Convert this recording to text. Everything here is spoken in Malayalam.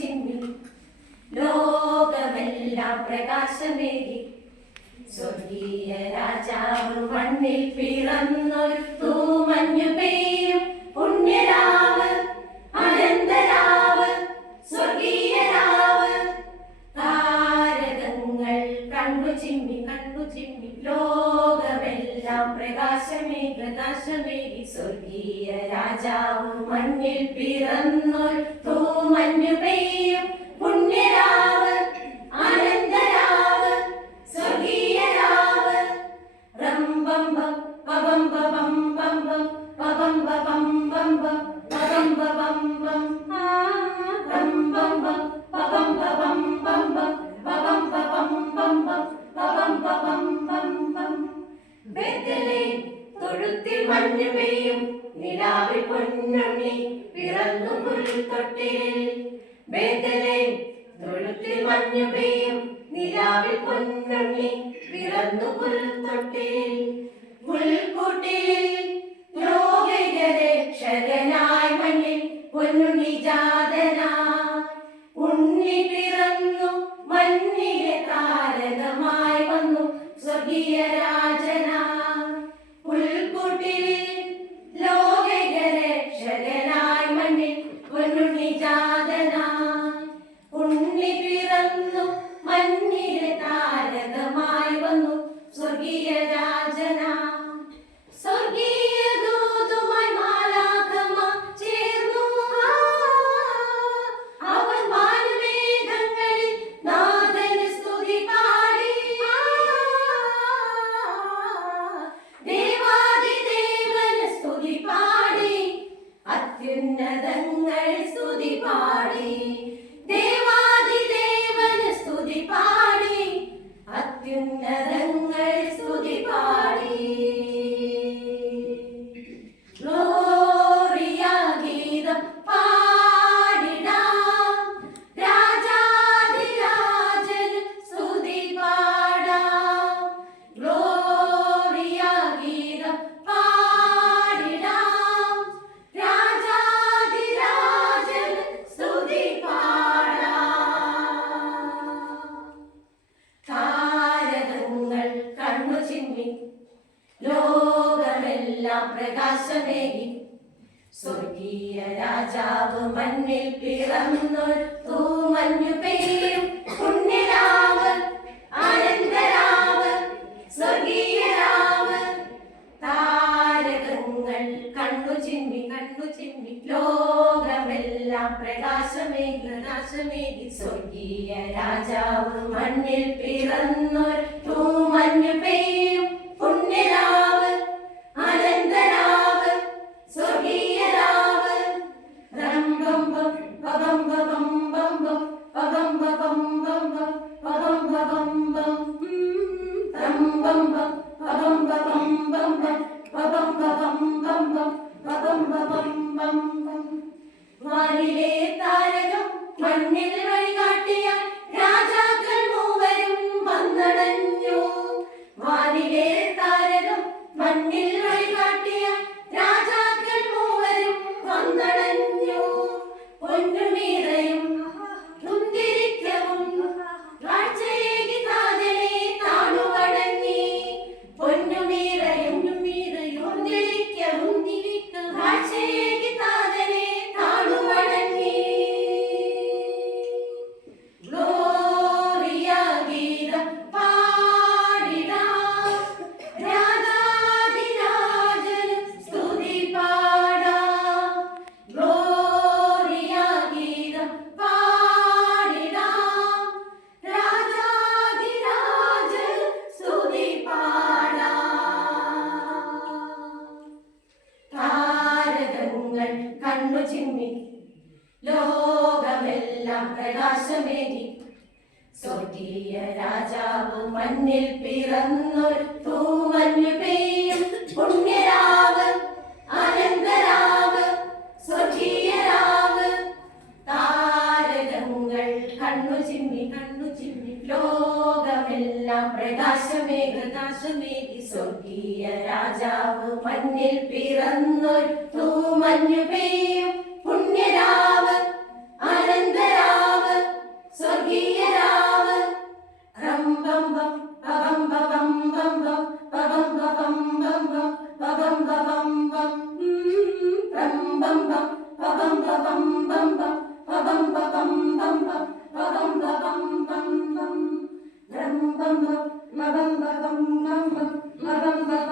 ചിന്നി. ലോകമെല്ലാം പ്രകാശമേകി. സ്വർഗീയ രാജാവ് മണ്ണിൽ പിറന്നൊരു തൂമഞ്ഞു പെയ്യും നാം പ്രകാശമേ പ്രകാശമേ സ്വർഗീയ രാജാവും മണ്ണിൽ പിറന്നോൾ തൂമഞ്ഞു പെയ്യും. പുണ്യരാവും മഞ്ഞു പെയ്യും നിലാവിൽ പൊന്നുണ്ണി പിറന്നു പുൽത്തൊട്ടിൽ വന്നു മഞ്ഞിലെ താരകമായി വന്നു. സ്വർഗീയ രാജന. സ്വർഗീയ ദൂതുമായി അവൻ സ്തുതി പാടി. ദേവാദി സ്തുതി പാടി. സ്തുതി പാടി. സ്വർഗീയ രാജാവ് മണ്ണിൽ പിറന്നൊരു തൂമഞ്ഞു പെയ്യും. പുണ്യരാവ് ആനന്ദരാവ് സ്വർഗീയരാവ്. താരകങ്ങൾ കണ്ണു ചിമ്മി കണ്ണു ചിമ്മി ലോകമെല്ലാം പ്രകാശമേകി പ്രകാശമേകി. സ്വർഗീയ രാജാവ് മണ്ണിൽ പിറന്നു மண்ணில் வழிகாட்டி ചിമ്മി ലോകമെല്ലാം പ്രകാശമേകി. സ്വർഗീയ രാജാവ് മണ്ണിൽ പിറന്നൊരു തൂമഞ്ഞു പെയ്യും. പുണ്യരാവ് അനന്തരാവ് സ്വർഗീയരാവ് താരകങ്ങൾ കണ്ണു ചിമ്മി കണ്ണു ചിമ്മി ലോകമെല്ലാം പ്രകാശമേ പ്രകാശമേകി. സ്വർഗീയ രാജാവ് മണ്ണിൽ പിറന്നൊരു തൂമഞ്ഞു പെയ്യും. Mabam, mabam, mabam, mabam.